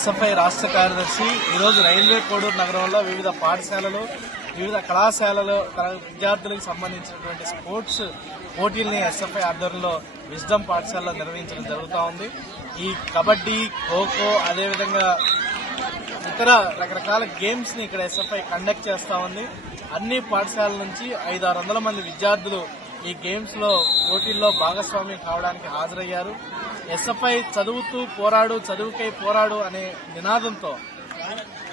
SFI రాష్ట్ర కార్యదర్శి ఈరోజు రైల్వే కోడూరు నగరంలో వివిధ పాఠశాలలు వివిధ కళాశాలలు విద్యార్థులకు సంబంధించినటువంటి స్పోర్ట్స్ పోటీల్ని ఎస్ఎఫ్ఐ ఆధ్వర్యంలో విజ్డమ్ పాఠశాలలో నిర్వహించడం జరుగుతూ ఉంది. ఈ కబడ్డీ, ఖోఖో, అదేవిధంగా ఇతర రకరకాల గేమ్స్ ని ఇక్కడ ఎస్ఎఫ్ఐ కండక్ట్ చేస్తా ఉంది. అన్ని పాఠశాలల నుంచి 500-600 మంది విద్యార్థులు ఈ గేమ్స్ లో పోటీల్లో భాగస్వామ్యం కావడానికి హాజరయ్యారు. ఎస్ఎఫ్ఐ చదువుతూ పోరాడు, చదువుకై పోరాడు అనే నినాదంతో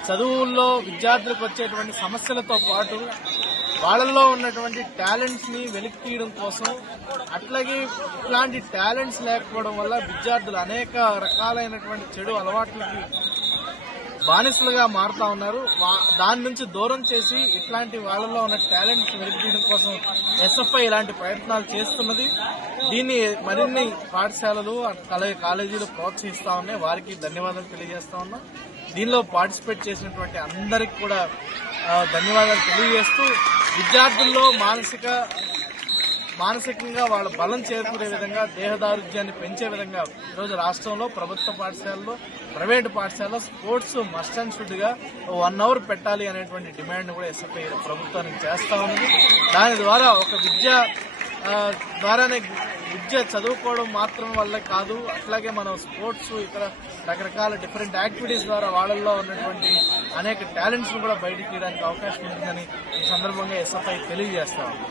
చదువుల్లో విద్యార్థులకు వచ్చేటువంటి సమస్యలతో పాటు వాళ్ళల్లో ఉన్నటువంటి టాలెంట్స్ ని వెలికి తీయడం కోసం, అట్లాగే ఇట్లాంటి టాలెంట్స్ లేకపోవడం వల్ల విద్యార్థులు అనేక రకాలైనటువంటి చెడు అలవాట్లకి బానిసలుగా మారుతా ఉన్నారు. దాని నుంచి దూరం చేసి ఇట్లాంటి వాళ్ళలో ఉన్న టాలెంట్స్ వెలికితీయడం కోసం ఎస్ఎఫ్ఐ ఇలాంటి ప్రయత్నాలు చేస్తున్నది. దీన్ని మరిన్ని పాఠశాలలు అలాగే కాలేజీలు ప్రోత్సహిస్తా ఉన్నాయి. వారికి ధన్యవాదాలు తెలియజేస్తా ఉన్నాం. దీనిలో పార్టిసిపేట్ చేసినటువంటి అందరికి కూడా ధన్యవాదాలు తెలియజేస్తూ విద్యార్థుల్లో మానసికంగా వాళ్ళ బలం చేరుకునే విధంగా, దేహదారుఢ్యాన్ని పెంచే విధంగా ఈరోజు రాష్ట్రంలో ప్రభుత్వ పాఠశాలలో, ప్రైవేటు పాఠశాలలో స్పోర్ట్స్ మస్ట్ అండ్ షుడ్ గా 1 అవర్ పెట్టాలి అనేటువంటి డిమాండ్ కూడా ఎస్ఎఫ్ఐ ప్రభుత్వానికి చేస్తా ఉన్నది. దాని ద్వారా ఒక ద్వారానే విద్య చదువుకోవడం మాత్రం వల్లే కాదు, అట్లాగే మనం స్పోర్ట్స్, ఇతర రకరకాల డిఫరెంట్ యాక్టివిటీస్ ద్వారా వాళ్ళల్లో ఉన్నటువంటి అనేక టాలెంట్స్ ను కూడా బయటకు తీయడానికి అవకాశం ఉంటుందని ఈ సందర్భంగా ఎస్ఎఫ్ఐ తెలియజేస్తా ఉంది.